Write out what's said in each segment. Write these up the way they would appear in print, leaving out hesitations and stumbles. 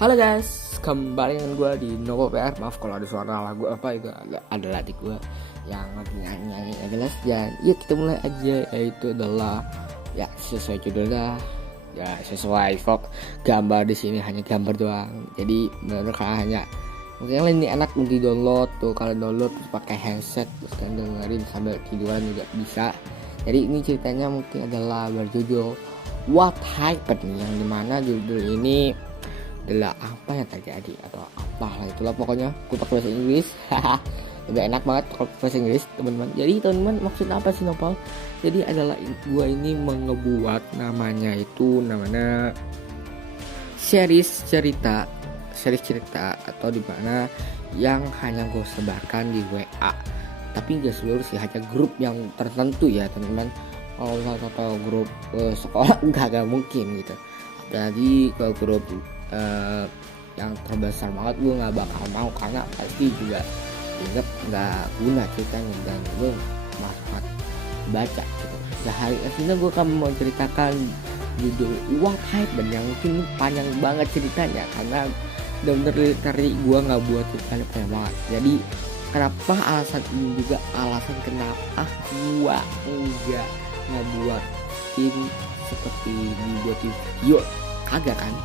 Halo guys, kembali dengan gue di Novo PR. Maaf kalau ada suara lagu apa itu, ada adik gue yang lagi nyanyi gak jelas. Dan yuk kita mulai aja, yaitu adalah ya sesuai judulnya, ya sesuai vlog. Gambar di sini hanya gambar doang. Jadi benar hanya mungkin ini enak untuk download tuh, kalau download terus pakai handset terus kan dengerin sambil tiduran juga bisa. Jadi ini ceritanya mungkin adalah berjudul What Happened, yang dimana judul ini adalah apa yang terjadi atau apalah itulah, pokoknya gue pakai bahasa Inggris. Lebih enak banget kalau bahasa Inggris teman-teman. Jadi teman-teman, maksudnya apa sih Nopal? Jadi adalah gue ini mengebuat namanya series cerita atau dimana yang hanya gue sebarkan di WA, tapi gak seluruh sih, hanya grup yang tertentu ya teman-teman. Kalau misalnya atau grup sekolah gak mungkin gitu. Jadi ke grup yang terbesar banget gue nggak bakal mau, karena pasti juga dianggap nggak guna ceritanya dan gue malas baca gitu. Nah, hari ini gue akan mau ceritakan judul What Happened yang mungkin panjang banget ceritanya, karena bener-bener literally gue nggak buat ceritanya panjang banget. Jadi kenapa alasan ini juga alasan kenapa gue enggak ngebuatin seperti dibuat di video, kagak kan.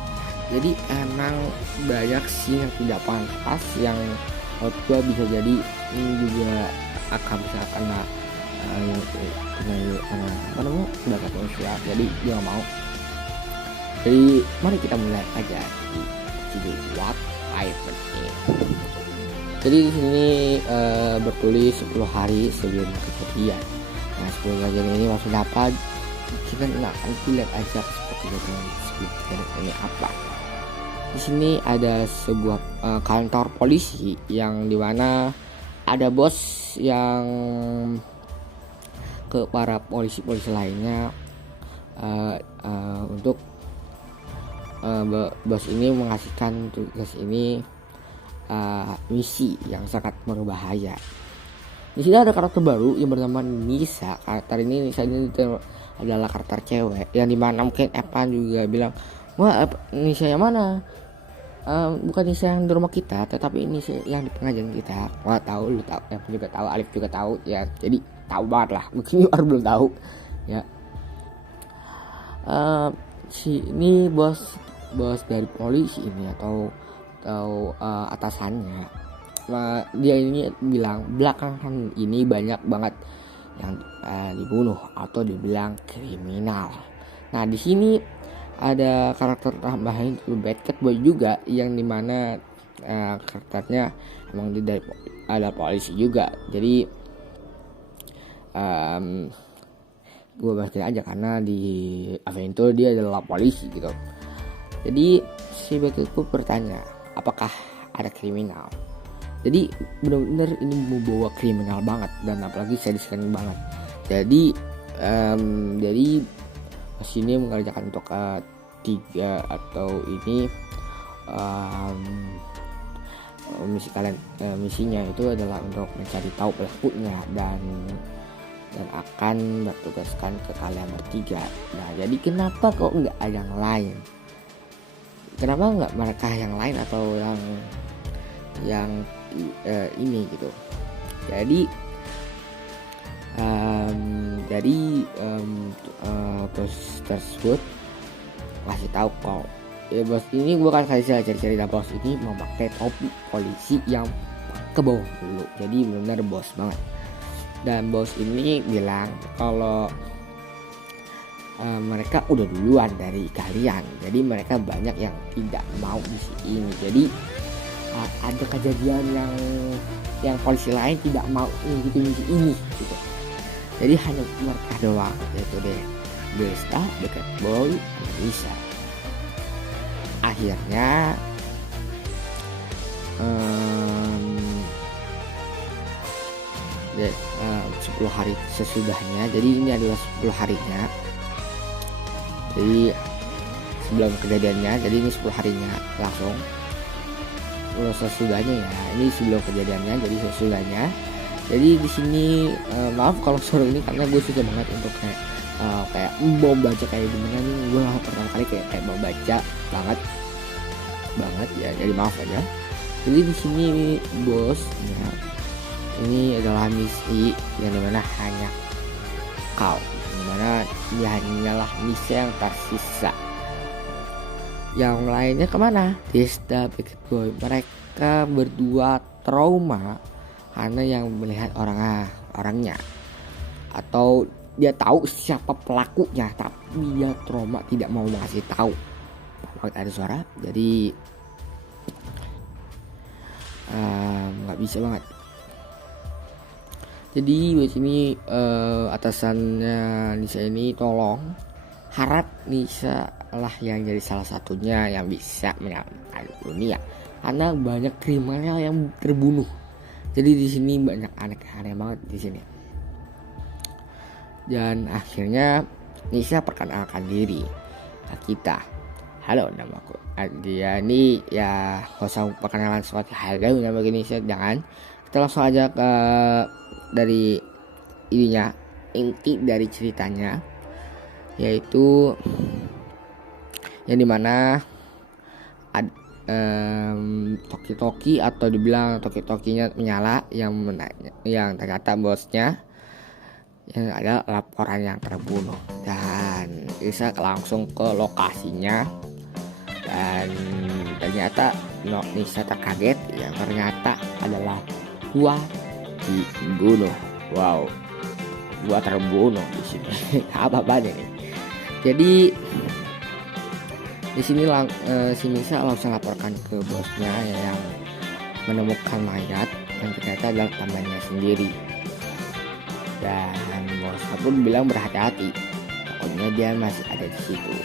Jadi emang banyak sih yang tidak pantas, yang menurut gue bisa jadi ini juga akan bisa kena apa namanya, tindakan sosial. Jadi gue gak mau. Jadi mari kita mulai aja di judul What Happened ini. Jadi di sini bertulis 10 hari sebelum kejadian. Nah, 10 kejadian ini maksudnya apa? Kita nanti lihat aja seperti itu ini apa. Di sini ada sebuah kantor polisi yang dimana ada bos yang ke para polisi lainnya untuk bos ini mengasihkan tugas ini, misi yang sangat berbahaya. Di sini ada karakter baru yang bernama Nisa. Karakter ini adalah karakter cewek yang dimana mungkin Evan juga bilang, wah Nisa yang mana? Bukan Nisa yang di rumah kita, tetapi Nisa yang di pengajian kita. Wah tahu, lu tahu, Evan juga tahu, Alif juga tahu ya. Jadi tahu banget lah. Mungkin orang belum tahu ya. Si ini bos dari polisi ini atau atasannya. Dia ini bilang belakangan ini banyak banget yang dibunuh atau dibilang kriminal. Nah di sini ada karakter tambahan itu Bad Cat Boy juga, yang dimana karakternya emang ada polisi juga. Jadi gue bacain aja karena di Aventur dia adalah polisi gitu. Jadi si Bad Cat Boy bertanya apakah ada kriminal. Jadi benar-benar ini membawa kriminal banget dan apalagi sadiskan banget. Jadi sini mengerjakan untuk 3 atau ini misinya itu adalah untuk mencari tahu pelakunya dan akan bertugaskan ke kalian bertiga. Nah jadi kenapa kok nggak ada yang lain? Kenapa nggak mereka yang lain atau yang ini gitu? Jadi bos tersebut kasih tahu kok ya, bos ini gue kan kasih cerita bos ini memakai topi polisi yang ke bawah dulu, jadi benar bos banget. Dan bos ini bilang kalau mereka udah duluan dari kalian, jadi mereka banyak yang tidak mau misi ini. Jadi ada kejadian yang polisi lain tidak mau misi ini gitu. Jadi hanya mereka doang, yaitu Desta, Bad Cat Boy, Nisa. Akhirnya 10 hari sesudahnya, jadi ini adalah 10 harinya. Jadi sebelum kejadiannya, jadi ini 10 harinya langsung. Sesudahnya ya, ini sebelum kejadiannya, jadi sesudahnya. Jadi di sini maaf kalau suara ini karena gue suka banget untuk kayak mau baca kayak gimana nih. Gue pertama kali kayak mau baca banget banget ya, jadi maaf aja. Jadi di sini bosnya ini adalah misi yang dimana hanya kau, dimana dia hanyalah misi yang tersisa. Yang lainnya kemana? Desta, Backstreet Boy, mereka berdua trauma karena yang melihat orangnya, atau dia tahu siapa pelakunya tapi dia trauma tidak mau ngasih tahu. Ada suara, jadi nggak bisa banget. Jadi di sini atasannya Nisa ini tolong, harap Nisa lah yang jadi salah satunya yang bisa menyelamatkan dunia karena banyak kriminal yang terbunuh. Jadi di sini banyak aneh banget di sini. Dan akhirnya Nisa perkenalkan diri ke kita. Halo, namaku dia ini ya, gak usah perkenalan sesuatu. Halo, nama Nisa, jangan. Kita langsung aja ke dari ininya, inti dari ceritanya, yaitu yang dimana toki-toki atau dibilang toki-tokinya menyala yang ternyata bosnya yang ada laporan yang terbunuh, dan bisa langsung ke lokasinya. Dan ternyata Nisa terkaget yang ternyata adalah gua dibunuh. Wow, gua terbunuh di sini. Apa nih? Jadi di sini si Nisa langsung laporkan ke bosnya yang menemukan mayat yang ternyata adalah temannya sendiri. Dan bosnya pun bilang berhati-hati, pokoknya dia masih ada di situ.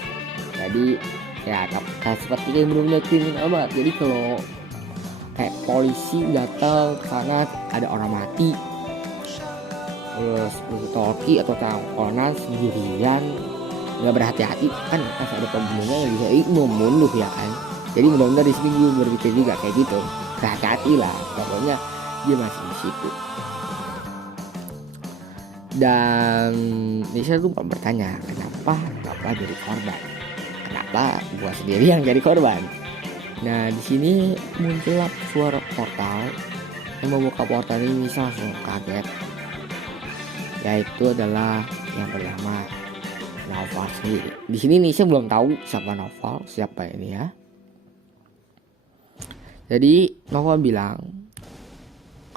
Jadi ya seperti yang benar-benar kriminal banget. Jadi kalau kayak polisi datang ke sana ada orang mati, terus toki atau tangkonan sendirian nggak berhati-hati, kan masih ada pembunuhnya yang bisa membunuh ya kan. Jadi mudah-mudahan di sini gue berpikir juga kayak gitu, berhati-hati lah, pokoknya dia masih di situ. Dan Nisa tuh bertanya, kenapa jadi korban, kenapa gua sendiri yang jadi korban. Nah di sini muncullah suara portal yang membuka portal ini. Nisa langsung kaget, yaitu adalah yang bernama Noval sendiri. Di sini Nisa belum tahu siapa Noval, siapa ini ya. Jadi Noval bilang,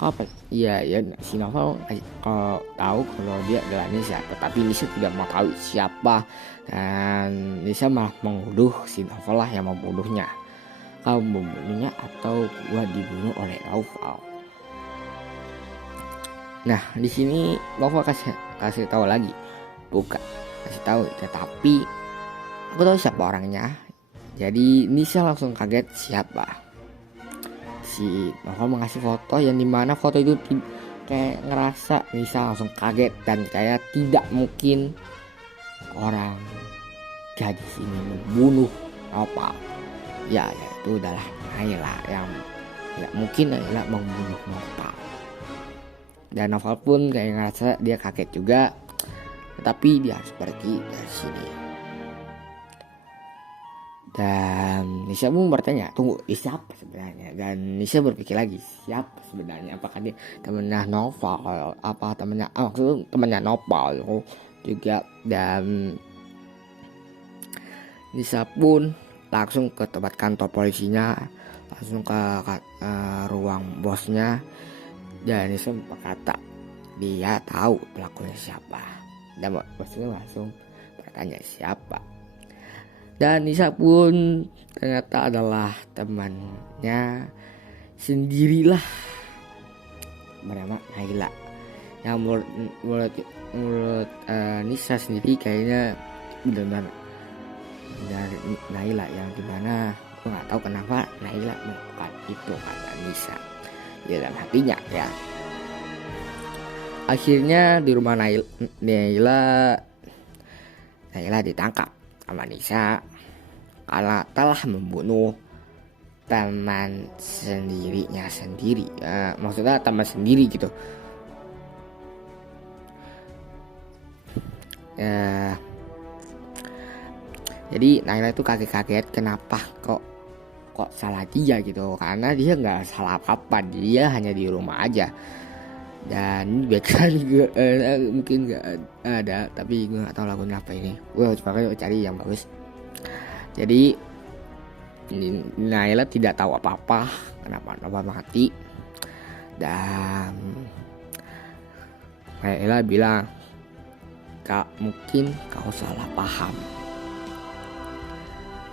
apa? Iya, si Noval kalau tahu kalau dia adalah Nisa, tetapi Nisa tidak mau tahu siapa, dan Nisa malah menguduh si Noval lah yang membunuhnya. Kau membunuhnya atau gua dibunuh oleh Noval? Nah di sini Noval kasih tahu lagi, bukan kasih tahu, tetapi aku tahu siapa orangnya. Jadi Nisa langsung kaget siapa. Si Noval mengasih foto yang dimana foto itu kayak ngerasa Nisa langsung kaget dan kayak tidak mungkin orang gadis ini membunuh Noval. Ya itu adalah Naila, yang tidak mungkin Naila membunuh Noval. Dan Noval pun kayak ngerasa dia kaget juga, tetapi dia harus pergi dari sini. Dan Nisa pun bertanya, tunggu, siapa sebenarnya? Dan Nisa berpikir lagi, siapa sebenarnya? Apakah dia temannya Noval? Apa temannya? Maksudnya temannya Noval juga. Dan Nisa pun langsung ke tempat kantor polisinya, langsung ke ruang bosnya. Dan Nisa berkata, dia tahu pelakunya siapa. Dan bosnya langsung bertanya siapa. Dan Nisa pun ternyata adalah temannya sendirilah, bernama Naila. Yang menurut Nisa sendiri kayaknya benar-benar dari Naila, yang dimana gue nggak tahu kenapa Naila melakukan itu kata Nisa ya dalam hatinya ya. Akhirnya di rumah Naila ditangkap sama Nisa karena telah membunuh teman sendirinya sendiri, maksudnya teman sendiri gitu. Jadi Naila itu kaget-kaget kenapa kok kok salah dia gitu, karena dia nggak salah apa-apa, dia hanya di rumah aja. Dan background gue mungkin nggak ada, tapi gue nggak tahu lagu apa ini. Gue coba cari yang bagus. Jadi Naila tidak tahu apa-apa kenapa mati, dan Naila bilang, "Kak, mungkin kau salah paham."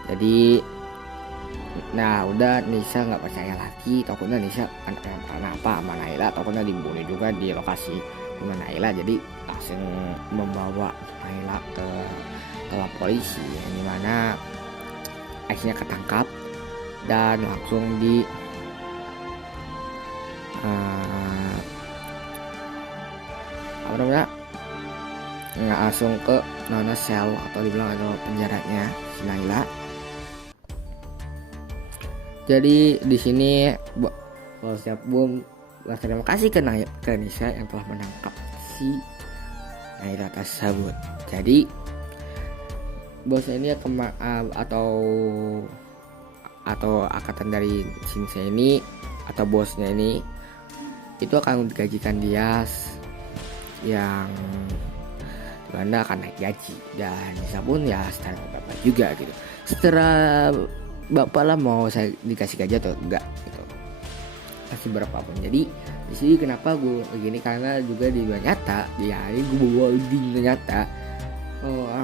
Jadi udah Nisa nggak percaya lagi, takutnya Nisa karena apa sama Naila, takutnya dibunuh juga di lokasi sama Naila. Jadi langsung membawa Naila ke polisi, yang dimana akhirnya ketangkap dan langsung langsung ke Nona sel atau dibilang adalah penjaranya si Naila. Jadi di sini siap bom terima kasih ke Nisa yang telah menangkap si Naila tersebut. Jadi bosnya ini atau angkatan dari Shinse ini atau bosnya ini itu akan digajikan dia yang dimana akan naik gaji, dan Nisa pun ya secara bapak juga gitu. Setelah bapak lah mau saya dikasih gaji atau enggak gitu, kasih berapapun. Jadi di sini kenapa gue begini, karena juga di dunia nyata ini gue bawa di dunia nyata.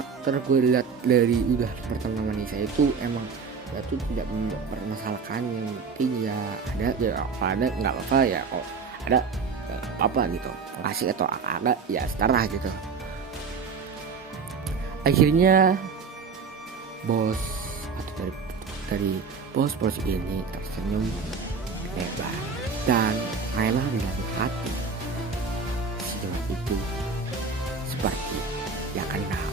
Aktor gue lihat dari udah pertama Nisa itu emang ya tuh tidak mempermasalahkan, yang penting ya ada nggak apa-apa ya, kok ada apa gitu, kasih atau agak ya setara gitu. Akhirnya bos atau dari bos ini tersenyum lebar, dan Naila dalam hati si jawab itu seperti yang kenal.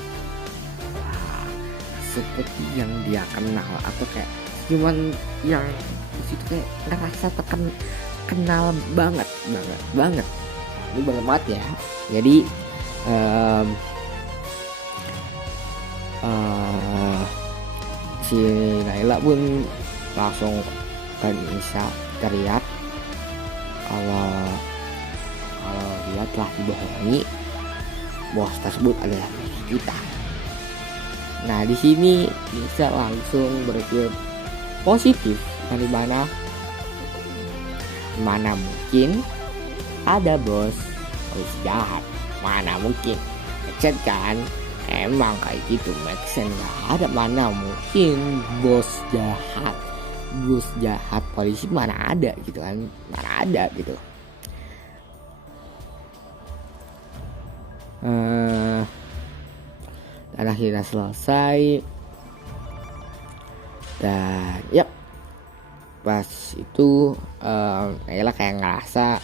Seperti yang dia kenal, atau kayak cuman yang disitu kayak ngerasa kenal banget ini banget ya. Jadi si Naila pun langsung ke Nisa teriak kalau dia telah dibohongi, bos tersebut adalah kita. Nah di sini Nisa langsung berpikir positif, dari mana mungkin ada bos jahat, mana mungkin kecet kan, emang kayak gitu, make sense, nggak ada, mana mungkin bos jahat polisi, mana ada gitu kan, mana ada gitu. Dan akhirnya selesai, dan ya pas itu Naila kayak ngerasa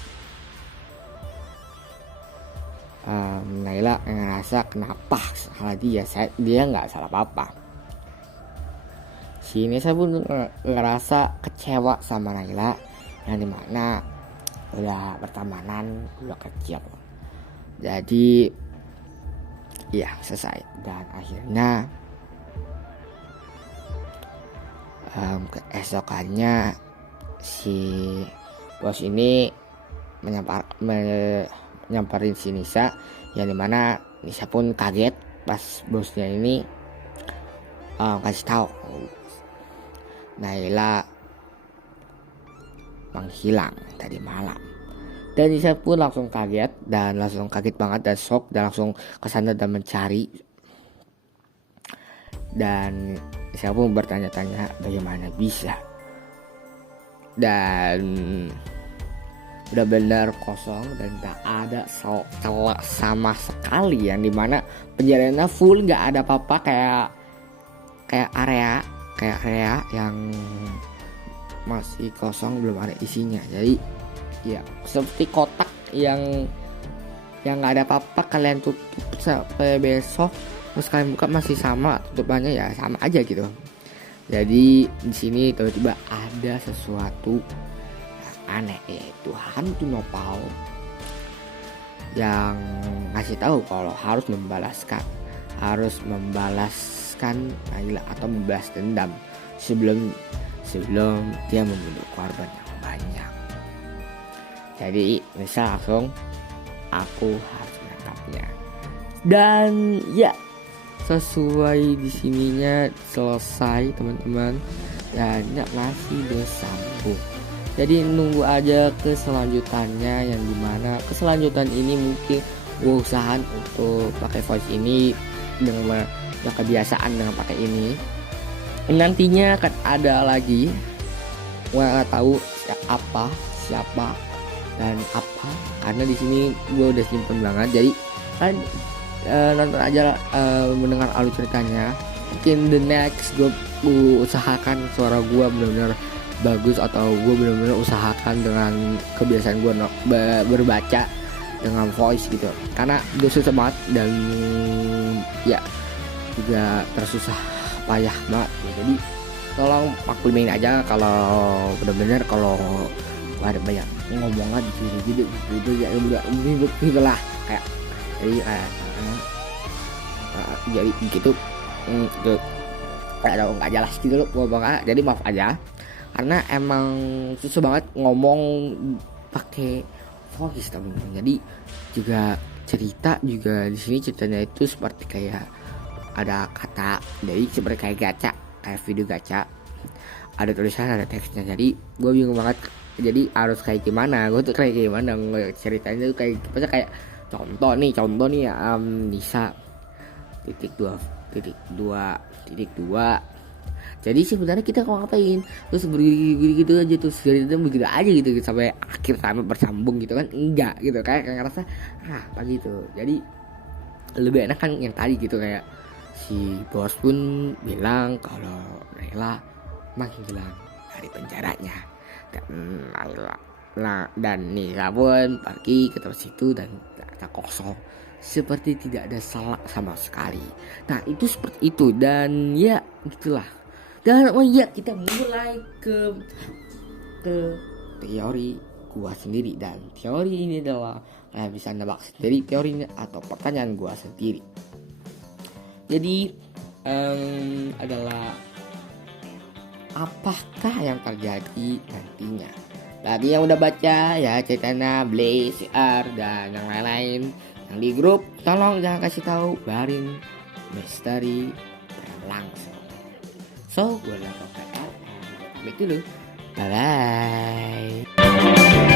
kenapa salah dia nggak salah apa-apa. Sini saya pun ngerasa kecewa sama Naila, yang dimana udah pertemanan udah kecil, jadi ya selesai. Dan akhirnya keesokannya si bos ini nyamperin si Nisa, yang dimana Nisa pun kaget pas bosnya ini kasih tahu Naila menghilang tadi malam. Dan Nisa pun langsung kaget banget dan shock, dan langsung kesana dan mencari. Dan Nisa pun bertanya-tanya bagaimana bisa, dan udah benar kosong dan tak ada celah sama sekali, yang dimana penjaranya full, nggak ada apa-apa, kayak area yang masih kosong, belum ada isinya. Jadi ya seperti kotak yang nggak ada apa-apa, kalian tutup sampai besok, terus kalian buka masih sama tutupannya, ya sama aja gitu. Jadi di sini tiba-tiba ada sesuatu aneh, yaitu hantu nopal yang ngasih tahu kalau harus membalaskan Naila atau membalas dendam sebelum sebelum dia membunuh korban yang banyak. Jadi misal langsung aku harus menangkapnya. Dan ya, sesuai di sininya selesai teman-teman, dan ya, masih bersambung. Jadi nunggu aja ke selanjutannya, yang dimana keselanjutan ini mungkin gue usahakan untuk pakai voice ini dengan ya, kebiasaan dengan pakai ini. Nantinya akan ada lagi, gue nggak tahu siapa dan apa, karena di sini gue udah simpen banget. Jadi kan nonton aja, mendengar alur ceritanya. Mungkin the next gue usahakan suara gue benar-benar bagus, atau gue benar-benar usahakan dengan kebiasaan gue berbaca dengan voice gitu, karena gue susah banget dan ya juga tersusah payah banget. Jadi tolong maklumin aja kalau benar-benar kalau ada banyak ngomongan gitu ya, udah gitu lah, kayak jadi gitu kayak nggak jelas gitu loh ngomongnya. Jadi maaf aja, karena emang susah banget ngomong pakai voice teman-teman. Jadi juga cerita juga di sini ceritanya itu seperti kayak ada kata, jadi seperti kayak gacha, kayak video gacha, ada tulisan ada teksnya. Jadi gue bingung banget, jadi harus kayak gimana, gue tuh kayak gimana ceritanya tuh kayak contoh nih ya, Nisa titik dua. Jadi sebenarnya kita mau ngapain, terus begini gitu aja, terus ceritanya begitu aja gitu sampai akhir, sampai bersambung gitu kan, enggak gitu, kayak ngerasa apa gitu. Jadi lebih enak kan yang tadi gitu, kayak si bos pun bilang kalau Naila menghilang dari penjaranya, dan Nisa pun pergi ke tempat situ dan ternyata kosong, seperti tidak ada salah sama sekali. Nah itu seperti itu, dan ya gitulah. Dan oh iya, kita mulai ke teori gua sendiri, dan teori ini adalah kalian bisa nebak sendiri teorinya atau pertanyaan gua sendiri. Jadi adalah apakah yang terjadi nantinya. Bagi yang udah baca ya ceritanya Blaze, CR dan yang lain-lain yang di grup, tolong jangan kasih tahu, barin misteri langsung. So, gue udah pamit dulu. Bye bye.